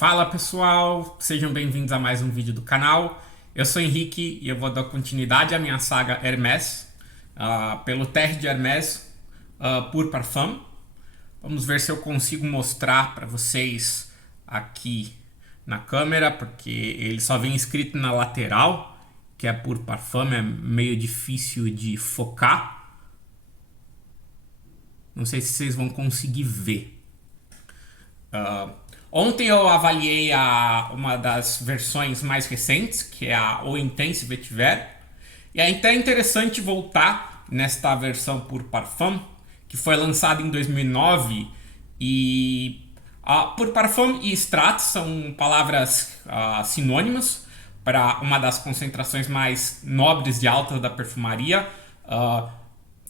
Fala pessoal, sejam bem-vindos a mais um vídeo do canal. Eu sou Henrique e eu vou dar continuidade à minha saga Hermès, pelo Terre d'Hermès Pour Parfum. Vamos ver se eu consigo mostrar para vocês aqui na câmera, porque ele só vem escrito na lateral, que é Pour Parfum, é meio difícil de focar. Não sei se vocês vão conseguir ver. Ontem eu avaliei uma das versões mais recentes, que é a Eau Intense Vetiver. E é até interessante voltar nesta versão Pour Parfum, que foi lançada em 2009. E Pour Parfum e Extrato são palavras sinônimas para uma das concentrações mais nobres e altas da perfumaria.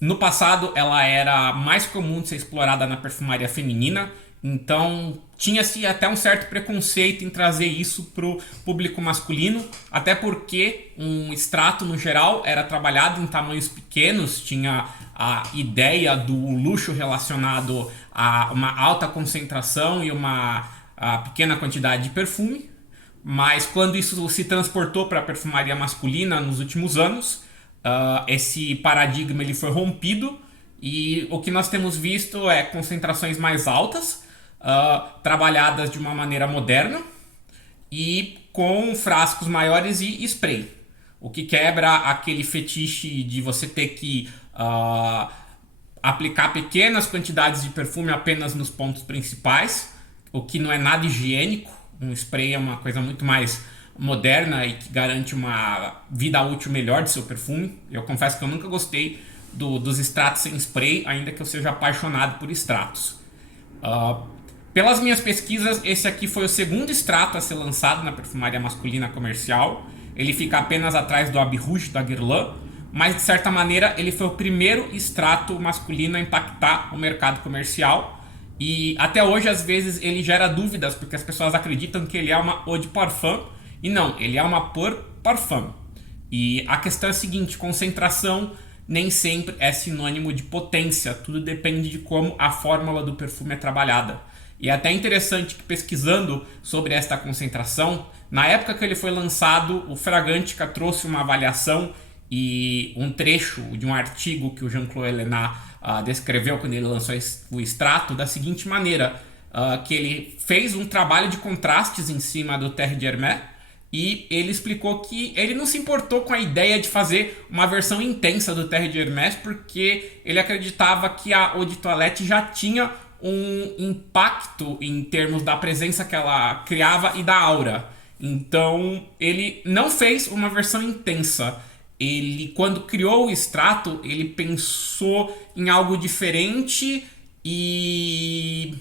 No passado, ela era mais comum de ser explorada na perfumaria feminina, então tinha-se até um certo preconceito em trazer isso para o público masculino, até porque um extrato no geral era trabalhado em tamanhos pequenos, tinha a ideia do luxo relacionado a uma alta concentração e uma pequena quantidade de perfume, mas quando isso se transportou para a perfumaria masculina nos últimos anos, esse paradigma ele foi rompido e o que nós temos visto é concentrações mais altas, trabalhadas de uma maneira moderna e com frascos maiores e spray, o que quebra aquele fetiche de você ter que aplicar pequenas quantidades de perfume apenas nos pontos principais, o que não é nada higiênico. Um spray é uma coisa muito mais moderna e que garante uma vida útil melhor de seu perfume. Eu confesso que eu nunca gostei dos extratos sem spray, ainda que eu seja apaixonado por extratos. Pelas minhas pesquisas, esse aqui foi o segundo extrato a ser lançado na perfumaria masculina comercial. Ele fica apenas atrás do Abbé Rouge da Guerlain, mas de certa maneira ele foi o primeiro extrato masculino a impactar o mercado comercial. E até hoje, às vezes, ele gera dúvidas, porque as pessoas acreditam que ele é uma Eau de Parfum, e não, ele é uma Pour Parfum. E a questão é a seguinte: concentração nem sempre é sinônimo de potência, tudo depende de como a fórmula do perfume é trabalhada. E é até interessante que, pesquisando sobre esta concentração, na época que ele foi lançado, o Fragrantica trouxe uma avaliação e um trecho de um artigo que o Jean-Claude Ellena descreveu quando ele lançou o extrato da seguinte maneira, que ele fez um trabalho de contrastes em cima do Terre d'Hermès e ele explicou que ele não se importou com a ideia de fazer uma versão intensa do Terre d'Hermès, porque ele acreditava que a Eau de Toilette já tinha um impacto em termos da presença que ela criava e da aura. Então ele não fez uma versão intensa. Ele, quando criou o extrato, ele pensou em algo diferente e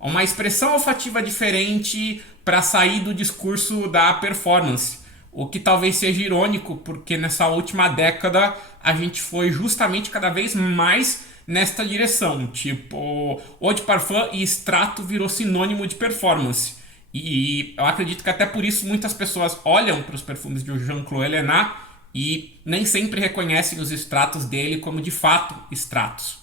uma expressão olfativa diferente para sair do discurso da performance. O que talvez seja irônico, porque nessa última década a gente foi justamente cada vez mais nesta direção. Tipo, Eau de Parfum e extrato virou sinônimo de performance. E eu acredito que até por isso muitas pessoas olham para os perfumes de Jean-Claude Ellena e nem sempre reconhecem os extratos dele como de fato extratos.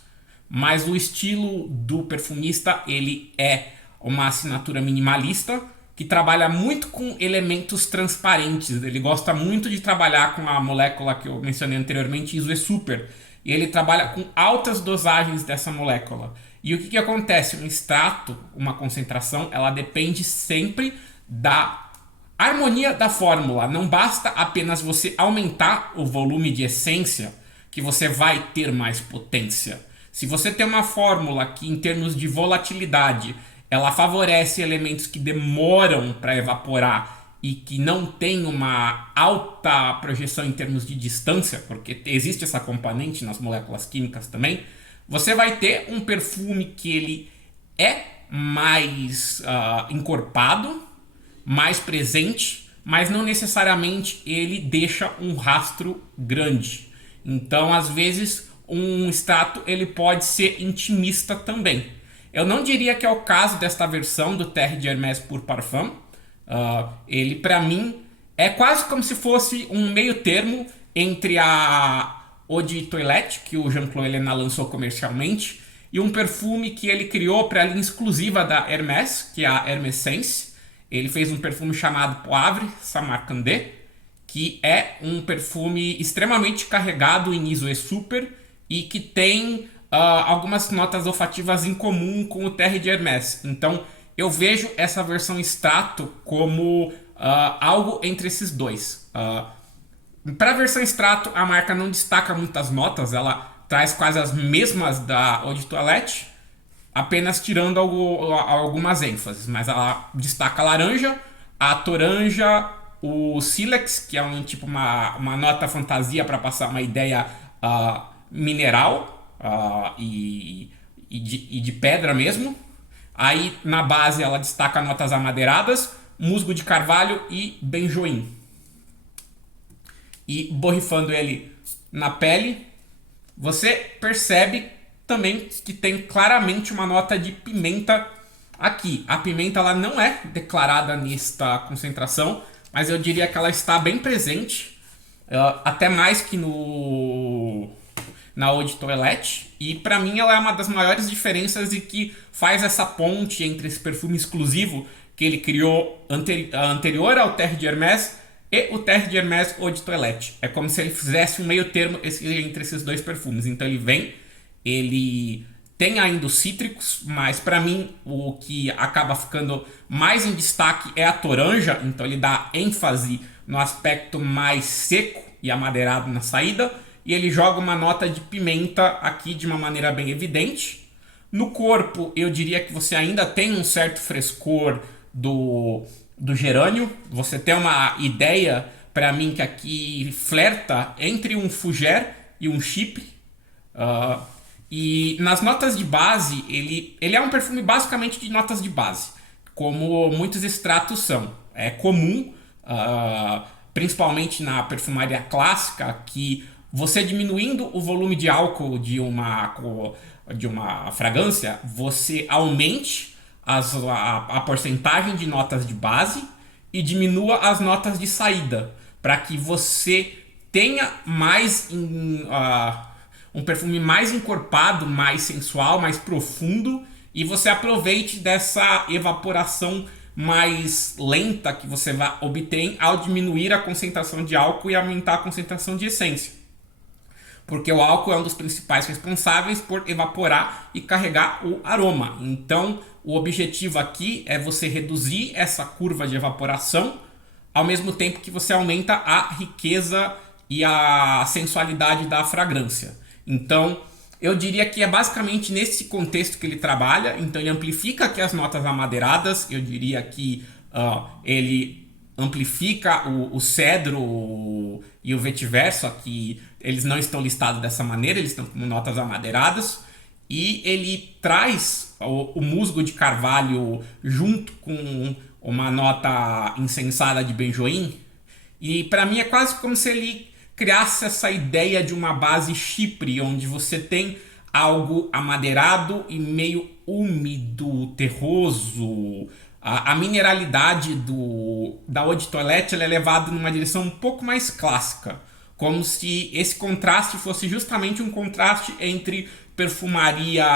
Mas o estilo do perfumista, ele é uma assinatura minimalista que trabalha muito com elementos transparentes. Ele gosta muito de trabalhar com a molécula que eu mencionei anteriormente, Isoe Super. E ele trabalha com altas dosagens dessa molécula. E o que acontece? Um extrato, uma concentração, ela depende sempre da harmonia da fórmula. Não basta apenas você aumentar o volume de essência que você vai ter mais potência. Se você tem uma fórmula que, em termos de volatilidade, ela favorece elementos que demoram para evaporar e que não tem uma alta projeção em termos de distância, porque existe essa componente nas moléculas químicas também, você vai ter um perfume que ele é mais encorpado, mais presente, mas não necessariamente ele deixa um rastro grande. Então, às vezes, um extrato ele pode ser intimista também. Eu não diria que é o caso desta versão do Terre d'Hermès Pour Parfum. Ele, para mim, é quase como se fosse um meio termo entre a Eau de Toilette, que o Jean-Claude Ellena lançou comercialmente, e um perfume que ele criou para a linha exclusiva da Hermès, que é a Hermessence. ele fez um perfume chamado Poivre Samarcandais, que é um perfume extremamente carregado em ISO e Super e que tem algumas notas olfativas em comum com o Terre de Hermès. Então eu vejo essa versão extrato como algo entre esses dois. Para a versão extrato, a marca não destaca muitas notas, ela traz quase as mesmas da Eau de Toilette, apenas tirando algumas ênfases, mas ela destaca a laranja, a toranja, o sílex, que é uma nota fantasia para passar uma ideia mineral e de pedra mesmo. Aí na base ela destaca notas amadeiradas, musgo de carvalho e benjoim. E borrifando ele na pele, você percebe também que tem claramente uma nota de pimenta aqui. A pimenta ela não é declarada nesta concentração, mas eu diria que ela está bem presente, até mais que na Eau de Toilette. E para mim ela é uma das maiores diferenças e que faz essa ponte entre esse perfume exclusivo que ele criou anterior ao Terre de Hermès e o Terre de Hermès Eau de Toilette. É como se ele fizesse um meio termo entre esses dois perfumes. Então ele tem ainda os cítricos, mas para mim o que acaba ficando mais em destaque é a toranja. Então ele dá ênfase no aspecto mais seco e amadeirado na saída. E ele joga uma nota de pimenta aqui de uma maneira bem evidente. No corpo, eu diria que você ainda tem um certo frescor do gerânio. Você tem uma ideia, para mim, que aqui flerta entre um fougère e um chypre. E nas notas de base, ele é um perfume basicamente de notas de base, como muitos extratos são. É comum, principalmente na perfumaria clássica, que você diminuindo o volume de álcool de uma fragrância, você aumente a porcentagem de notas de base e diminua as notas de saída, para que você tenha um perfume mais encorpado, mais sensual, mais profundo, e você aproveite dessa evaporação mais lenta que você vai obter ao diminuir a concentração de álcool e aumentar a concentração de essência. Porque o álcool é um dos principais responsáveis por evaporar e carregar o aroma. Então, o objetivo aqui é você reduzir essa curva de evaporação, ao mesmo tempo que você aumenta a riqueza e a sensualidade da fragrância. Então, eu diria que é basicamente nesse contexto que ele trabalha. Então, ele amplifica aqui as notas amadeiradas. Eu diria que ele amplifica o cedro e o vetiver, só que eles não estão listados dessa maneira, eles estão como notas amadeiradas. E ele traz o musgo de carvalho junto com uma nota incensada de benjoim. E para mim é quase como se ele criasse essa ideia de uma base chypre, onde você tem algo amadeirado e meio úmido, terroso. A mineralidade da Eau de Toilette ela é levada numa direção um pouco mais clássica, como se esse contraste fosse justamente um contraste entre perfumaria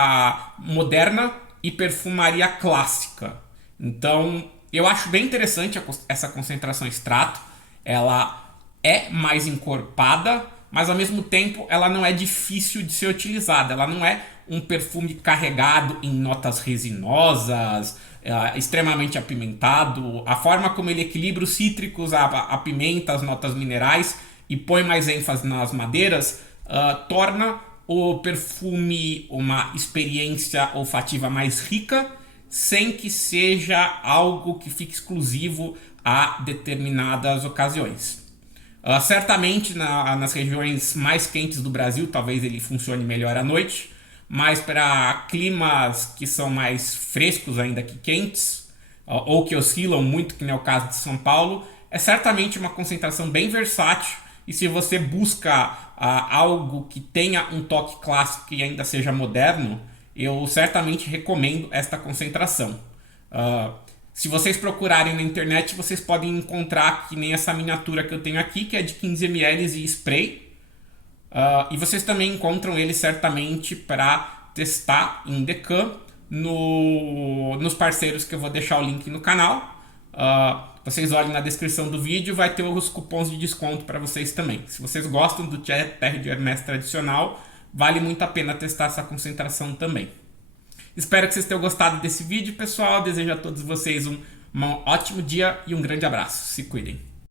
moderna e perfumaria clássica. Então, eu acho bem interessante essa concentração extrato. Ela é mais encorpada, mas ao mesmo tempo ela não é difícil de ser utilizada. Ela não é um perfume carregado em notas resinosas, extremamente apimentado. A forma como ele equilibra os cítricos, a pimenta, as notas minerais e põe mais ênfase nas madeiras, torna o perfume uma experiência olfativa mais rica, sem que seja algo que fique exclusivo a determinadas ocasiões. Certamente nas regiões mais quentes do Brasil, talvez ele funcione melhor à noite, mas para climas que são mais frescos ainda que quentes, ou que oscilam muito, que não é o caso de São Paulo, é certamente uma concentração bem versátil. E se você busca algo que tenha um toque clássico e ainda seja moderno, eu certamente recomendo esta concentração. Se vocês procurarem na internet, vocês podem encontrar que nem essa miniatura que eu tenho aqui, que é de 15 ml e spray. E vocês também encontram ele certamente para testar em Decam nos parceiros que eu vou deixar o link no canal. vocês olhem na descrição do vídeo, vai ter os cupons de desconto para vocês também. Se vocês gostam do terra de Hermes tradicional, vale muito a pena testar essa concentração também. Espero que vocês tenham gostado desse vídeo, pessoal. Desejo a todos vocês um ótimo dia e um grande abraço. Se cuidem.